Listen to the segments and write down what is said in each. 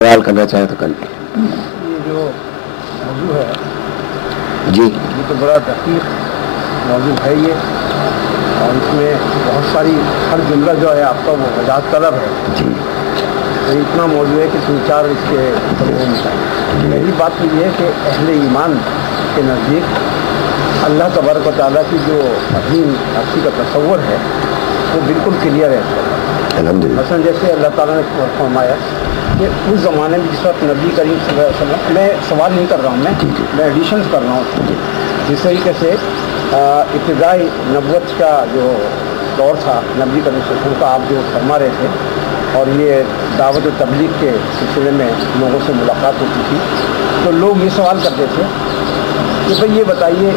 سوال کرنا چاہے تو کل یہ جو موضوع ہے جی یہ تو بڑا دقیق موضوع ہے یہ، اور اس میں بہت ساری ہر جملہ جو ہے آپ کا وہ وضاحت طلب ہے. جی تو اتنا موضوع ہے کہ 3-4 اس کے پہلی بات تو یہ ہے کہ اہل ایمان کے نزدیک اللہ تبارک و تعالیٰ کی جو عظیم ہستی کا تصور ہے وہ بالکل کلیئر ہے. الحمد للہ. مثلاً جیسے اللہ تعالیٰ نے فرمایا کہ اس زمانے میں جس وقت نبی کریم صلی اللہ علیہ وسلم، میں سوال نہیں کر رہا ہوں، میں ایڈیشنز کر رہا ہوں. جس طریقے سے ابتدائی نبوت کا جو دور تھا نبی کریم صلی اللہ علیہ وسلم کا، آپ جو فرما رہے تھے، اور یہ دعوت و تبلیغ کے سلسلے میں لوگوں سے ملاقات ہوتی تھی، تو لوگ یہ سوال کرتے تھے کہ بھئی یہ بتائیے،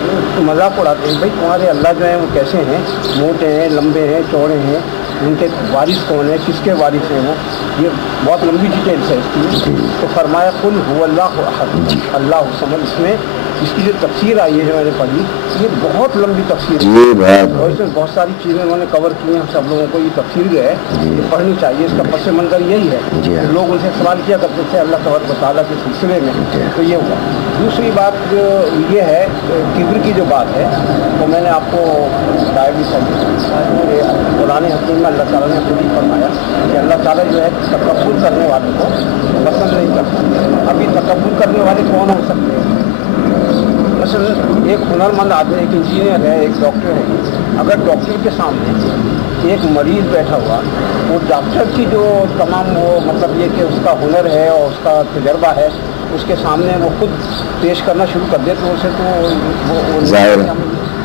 مذاق اڑاتے ہیں، بھئی تمہارے اللہ جو ہیں وہ کیسے ہیں، موٹے ہیں، لمبے ہیں، چوڑے ہیں، ان کے وارث کون ہیں، کس کے وارث ہیں وہ، یہ بہت لمبی ڈیٹیلس ہے اس کی. تو فرمایا قل هو اللہ احد اللہ الصمد. اس میں اس کی جو تفسیر آئی ہے جو میں نے پڑھی، یہ بہت لمبی تفسیر ہے اور اس میں بہت ساری چیزیں انہوں نے کور کی ہیں. ہم سب لوگوں کو یہ تفسیر جو ہے یہ پڑھنی چاہیے. اس کا پس منظر یہی ہے کہ لوگ ان سے سوال کیا کرتے تھے اللہ تبارک و تعالیٰ کے سلسلے میں. تو یہ ہوا. دوسری بات جو یہ ہے کبر کی جو بات ہے، تو میں نے آپ کو بتایا بھی پڑھی قرآن حکیم میں اللہ تعالیٰ نے خود ہی فرمایا کہ اللہ تعالیٰ جو ہے تکبر کرنے والوں کو پسند نہیں کرتا. ابھی تکبر کرنے والے کون ہو سکتے ہیں؟ مثلا ایک ہنرمند آدمی، ایک انجینئر ہے، ایک ڈاکٹر ہے، اگر ڈاکٹر کے سامنے ایک مریض بیٹھا ہوا، وہ ڈاکٹر کی جو تمام وہ مطلب یہ کہ اس کا ہنر ہے اور اس کا تجربہ ہے اس کے سامنے وہ خود پیش کرنا شروع کر دے، تو اسے تو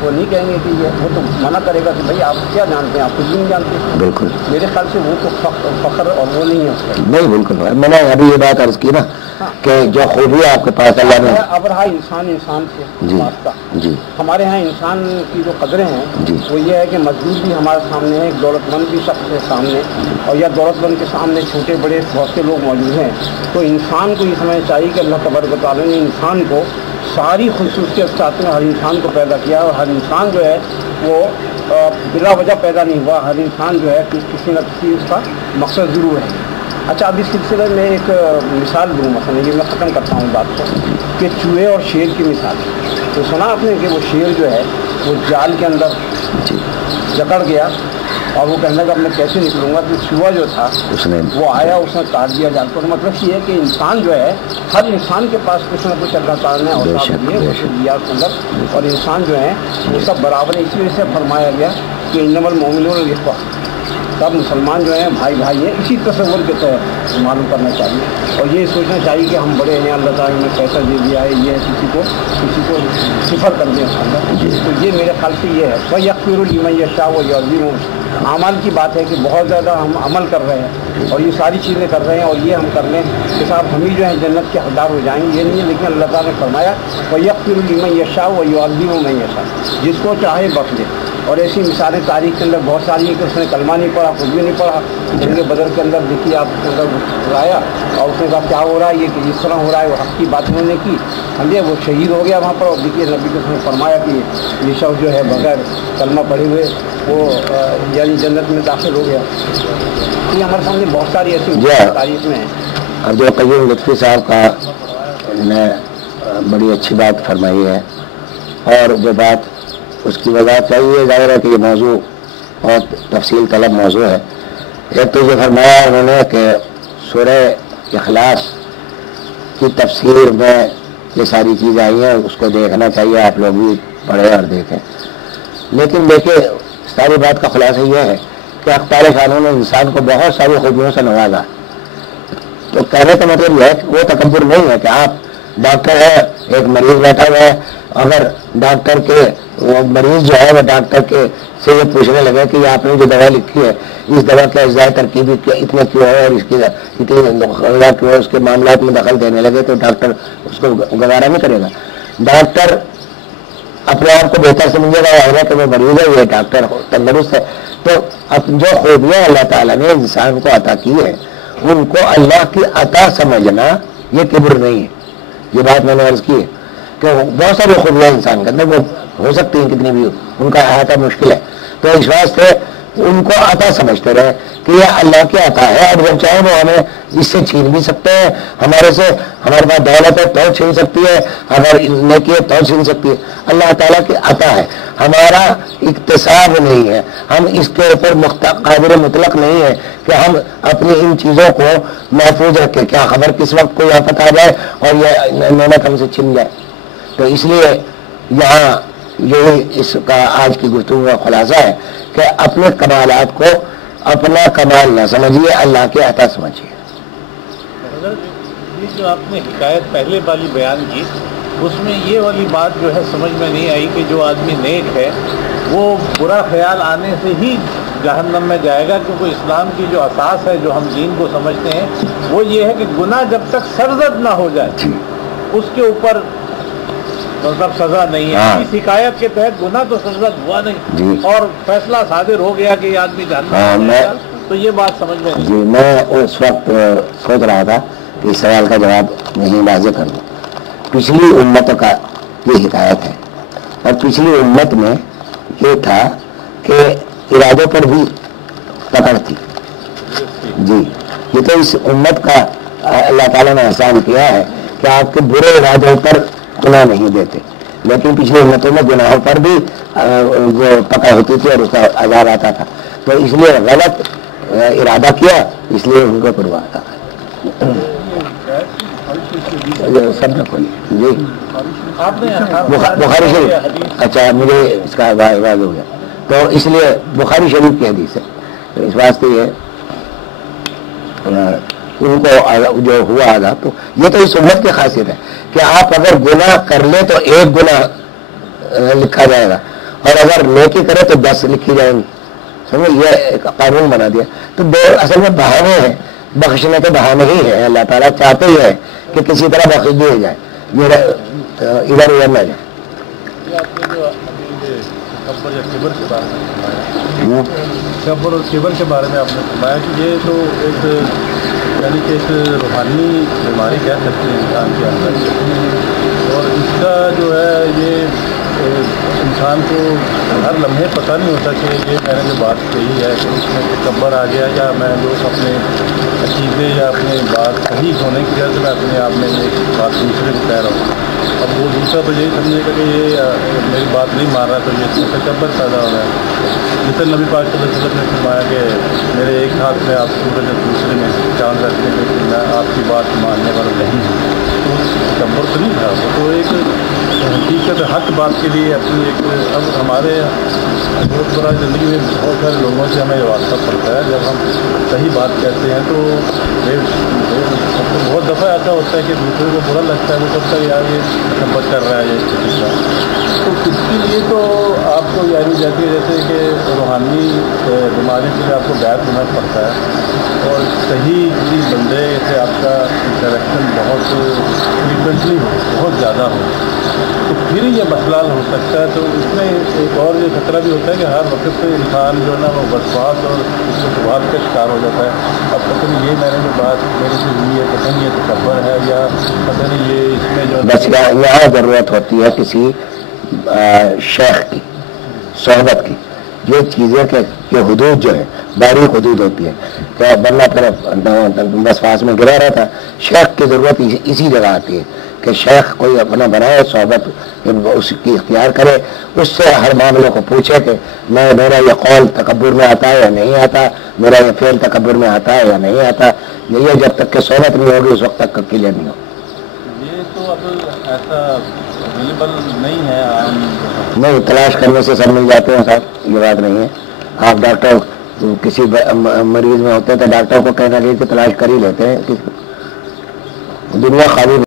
وہ نہیں کہیں گے کہ یہ، وہ تو منع کرے گا کہ بھائی آپ کیا جانتے ہیں، آپ کچھ بھی نہیں جانتے. بالکل میرے خیال سے وہ تو فخر اور وہ نہیں ہے اس کا. نہیں، بالکل. میں نے ابھی یہ بات عرض کی نا کہ جو خوبی آپ کے پاس اللہ نے اب رہا انسان سے واسطہ. جی ہمارے ہاں انسان کی جو قدریں ہیں وہ یہ ہے کہ مزدور بھی ہمارے سامنے ہے، ایک دولت مند بھی شخص ہے سامنے، اور یا دولت مند کے سامنے چھوٹے بڑے بہت سے لوگ موجود ہیں. تو انسان کو یہ سمجھنا چاہیے کہ اللہ تبارک و تعالیٰ نے انسان کو ساری خصوصیت ساتھ میں ہر انسان کو پیدا کیا، اور ہر انسان جو ہے وہ بلا وجہ پیدا نہیں ہوا. ہر انسان جو ہے کسی نہ کسی اس کا مقصد ضرور ہے. اچھا، اب اس سلسلے میں ایک مثال دوں. مثلا یہ میں ختم کرتا ہوں بات کو کہ چوہے اور شیر کی مثال. تو سنا آپ نے کہ وہ شیر جو ہے وہ جال کے اندر جکڑ گیا اور وہ کہنے لگا میں کیسے نکلوں گا. تو چوہا جو تھا وہ آیا، اس نے کاٹ دیا جال کو. مطلب یہ ہے کہ انسان جو ہے، ہر انسان کے پاس کچھ نہ کچھ اللہ تعالیٰ نے اوصاف دیے دیا اس اندر، اور انسان جو ہے وہ سب برابر ہے. اسی وجہ سے فرمایا گیا کہ انما المؤمنون اخوہ، سب مسلمان جو ہیں بھائی بھائی ہیں. اسی تصور کے تحت معلوم کرنا چاہیے، اور یہ سوچنا چاہیے کہ ہم بڑے ہیں، اللہ تعالیٰ نے پیسہ دے دیا ہے، یہ کسی کو صفر کر دیں اس اندر. تو یہ میرے خیال سے یہ ہے. وَيَغْفِرُ لِمَن يَشَاءُ وَيُعَذِّبُ. اعمال کی بات ہے کہ بہت زیادہ ہم عمل کر رہے ہیں اور یہ ساری چیزیں کر رہے ہیں، اور یہ ہم کر لیں کہ صاحب ہم ہی جو ہیں جنت کے حقدار ہو جائیں گے، یہ نہیں ہے. لیکن اللہ تعالیٰ نے فرمایا وَيَغْفِرُ لِمَن يَشَاءُ وَيُعَذِّبُ مَن يَشَاءُ، جس کو چاہے بخش دے. اور ایسی مثالیں تاریخ کے اندر بہت ساری ہیں کہ اس نے کلمہ نہیں پڑھا، کچھ بھی نہیں پڑھا، جنگ بدر کے اندر دیکھیے آپ کے اندر آیا اور اس نے کہا کیا ہو رہا ہے، یہ کہ اس طرح ہو رہا ہے. وہ حق کی بات انہوں نے کی، سمجھے، وہ شہید ہو گیا وہاں پر. اور دیکھیے نبی کو اس نے فرمایا کہ یہ شخص جو ہے بغیر کلمہ پڑھے ہوئے وہ یعنی جنت میں داخل ہو گیا. یہ ہمارے سامنے بہت ساری ایسی تاریخ میں ہیں. عبد القیوم لطفی صاحب کا نے بڑی اچھی بات فرمائی ہے، اور جو بات اس کی وضاحت چاہیے، ظاہر ہے کہ یہ موضوع بہت تفصیل طلب موضوع ہے. ایک تو یہ فرمایا انہوں نے کہ سورہ اخلاص کی تفسیر میں یہ ساری چیزیں آئی ہیں، اس کو دیکھنا چاہیے، آپ لوگ بھی پڑھیں اور دیکھیں. لیکن دیکھیں ساری بات کا خلاصہ یہ ہے کہ اختار خانوں نے انسان کو بہت ساری خوبیوں سے نوازا. تو کہنے کا مطلب یہ ہے کہ وہ تکبر نہیں ہے کہ آپ ڈاکٹر ہے، ایک مریض بیٹھا ہوا ہے، اگر ڈاکٹر کے وہ مریض جو ہے وہ ڈاکٹر کے سے یہ پوچھنے لگے کہ آپ نے جو دوا لکھی ہے اس دوا کے اجزاء ترکیبی اتنے کیوں ہے اور اس کی اتنی کیوں ہے، اس کے معاملات میں دخل دینے لگے تو ڈاکٹر اس کو گوارا نہیں کرے گا. ڈاکٹر اپنے آپ کو بہتر سمجھے گا کہ وہ مریض ہے، یہ ڈاکٹر تندرست ہے. تو اب جو خوبیاں اللہ تعالیٰ نے انسان کو عطا کی ہے ان کو اللہ کی عطا سمجھنا یہ کبر نہیں ہے. یہ بات میں نے عرض کی ہے کہ بہت ساری خوبیاں انسان کے اندر وہ ہو سکتی ہیں، کتنی بھی ان کا احاطہ مشکل ہے. تو اس واسطے ان کو عطا سمجھتے رہے کہ یہ اللہ کی عطا ہے، اور جب چاہے وہ ہمیں اس سے چھین بھی سکتے ہیں، ہمارے پاس دولت ہے تو چھین سکتی ہے، اگر نیکی ہے تو چھین سکتی ہے، اللہ تعالیٰ کی عطا ہے، ہمارا اکتساب نہیں ہے، ہم اس کے اوپر قادر مطلق نہیں ہے کہ ہم اپنی ان چیزوں کو محفوظ رکھیں، کیا خبر کس وقت کوئی آفت آ جائے اور یہ نعمت ہم سے چھن جائے۔ تو اس لیے یہاں یہی اس کا آج کی گفتگو کا خلاصہ ہے کہ اپنے کمالات کو اپنا کمال نہ سمجھیے، اللہ کے عطا سمجھیے۔ یہ جو آپ نے حکایت پہلے والی بیان کی، اس میں یہ والی بات جو ہے سمجھ میں نہیں آئی کہ جو آدمی نیک ہے وہ برا خیال آنے سے ہی جہنم میں جائے گا، کیونکہ اسلام کی جو اساس ہے، جو ہم دین کو سمجھتے ہیں، وہ یہ ہے کہ گناہ جب تک سرزد نہ ہو جائے اس کے اوپر مطلب سزا نہیں ہے۔ اس حکایت کے تحت گناہ تو سرزد ہوا نہیں اور فیصلہ صادر ہو گیا کہ یہ آدمی جہنم میں، تو یہ بات سمجھ میں نہیں۔ میں اس وقت سوچ رہا تھا کہ اس سوال کا جواب نہیں واضح کر دوں۔ پچھلی امتوں کا یہ حکایت ہے، اور پچھلی امت میں یہ تھا کہ ارادوں پر بھی پکڑ تھی۔ جی، یہ تو اس امت کا اللہ تعالیٰ نے احسان کیا ہے کہ آپ کے برے ارادوں پر گناہ نہیں دیتے، لیکن پچھلی امتوں میں گناہوں پر بھی پکڑ ہوتی تھی اور اس کا عذاب آتا تھا، تو اس لیے غلط ارادہ کیا، اس لیے ان کو پرواہ آتا ہے۔ سب نے کھولی جی، بخاری شریف، اچھا مجھے اس کا واضح ہو گیا، تو اس لیے بخاری شریف کی حدیث ہے، تو اس واسطے یہ ان کو جو ہوا آگا، تو یہ تو اس امت کی خاصیت ہے کہ آپ اگر گناہ کر لیں تو ایک گناہ لکھا جائے گا، اور اگر نیکی کرے تو 10 لکھی جائیں گی، سمجھے، یہ ایک قانون بنا دیا۔ تو اصل میں بہانے ہیں، بخشنے کے بہانے ہی ہے، اللہ تعالیٰ چاہتے ہی ہے کہ کسی طرح بخش دیے جائے، یہ ادھر ادھر نہ جائے۔ کبر اور کبر کے بارے میں آپ نے فرمایا کہ یہ تو ایک یعنی کہ ایک روحانی بیماری کہہ سکتے ہیں انسان کے اندر، اور اس کا جو ہے یہ انسان کو ہر لمحے پتہ نہیں ہوتا کہ یہ میں نے جو بات کہی ہے کہ اس میں تکبر آ گیا، یا میں لوگ اپنے عقیدے یا اپنی بات صحیح ہونے کی وجہ سے میں اپنے آپ میں ایک بات دوسرے کو کہہ رہا ہوں، اب وہ دوسرا تو یہی سمجھے گا کہ یہ میری بات نہیں مان رہا، تو یہ تکبر پیدا ہو رہا ہے۔ جیسے نبی پاک صلی اللہ علیہ وسلم نے فرمایا کہ میرے ایک ہاتھ میں آپ سورج اور دوسرے میں چاند رکھتے ہیں کہ میں آپ کی بات ماننے والا نہیں ہوں، تو تکبر تو نہیں تھا، وہ تو ایک حقیقت حق بات کے لیے اپنی ایک، اب ہمارے بہت بڑا زندگی میں بہت سارے لوگوں سے ہمیں واسطہ پڑتا ہے، جب ہم صحیح بات کہتے ہیں تو بہت دفعہ ایسا ہوتا ہے کہ دوسرے کو برا لگتا ہے، وہ سب کا یار یہ تکبر کر رہا ہے یہ کسی کا، تو اس کے لیے تو آپ کو یعنی جیسے کہ روحانی بیماری کے لیے آپ کو بیعت ہونا پڑتا ہے، اور صحیح کسی بندے سے آپ کا انٹریکشن بہت فریکوینٹلی ہو، بہت زیادہ ہو، تو پھر یہ مسئلہ ہو سکتا ہے۔ تو اس میں ایک اور یہ خطرہ بھی ہوتا ہے کہ ہر وقت انسان جو ہے نا وہ وسواس اور اس شبہات کا شکار ہو جاتا ہے، اب پتہ نہیں یہ میں نے جو بات میرے سے ہوئی ہے، پتہ نہیں یہ تکبر ہے یا پتہ نہیں یہ اس میں جو بس یہاں ضرورت ہوتی ہے کسی شیخ کی صحبت کی، یہ چیزیں کہ حدود جو ہے باریک حدود ہوتی ہے، کہ بندہ طرف وسواس میں گرا رہا تھا، شیخ کی ضرورت اسی جگہ آتی ہے کہ شیخ کوئی اپنا بنائے، صحبت اس کی اختیار کرے، اس سے ہر معاملے کو پوچھے کہ میرا یہ قول تکبر میں آتا ہے یا نہیں آتا، میرا یہ فعل تکبر میں آتا ہے یا نہیں آتا، یہ جب تک کہ صحبت نہیں ہوگی اس وقت تک کلیئر نہیں ہوگا۔ یہ تو اب ایسا اویلیبل نہیں ہے عام، نہیں، تلاش کرنے سے سب مل جاتے ہیں صاحب، یہ بات نہیں ہے۔ آپ ڈاکٹر کسی مریض میں ہوتے ہیں تو ڈاکٹر کو کہنا چاہیے کہ تلاش کر ہی لیتے ہیں، دنیا خالی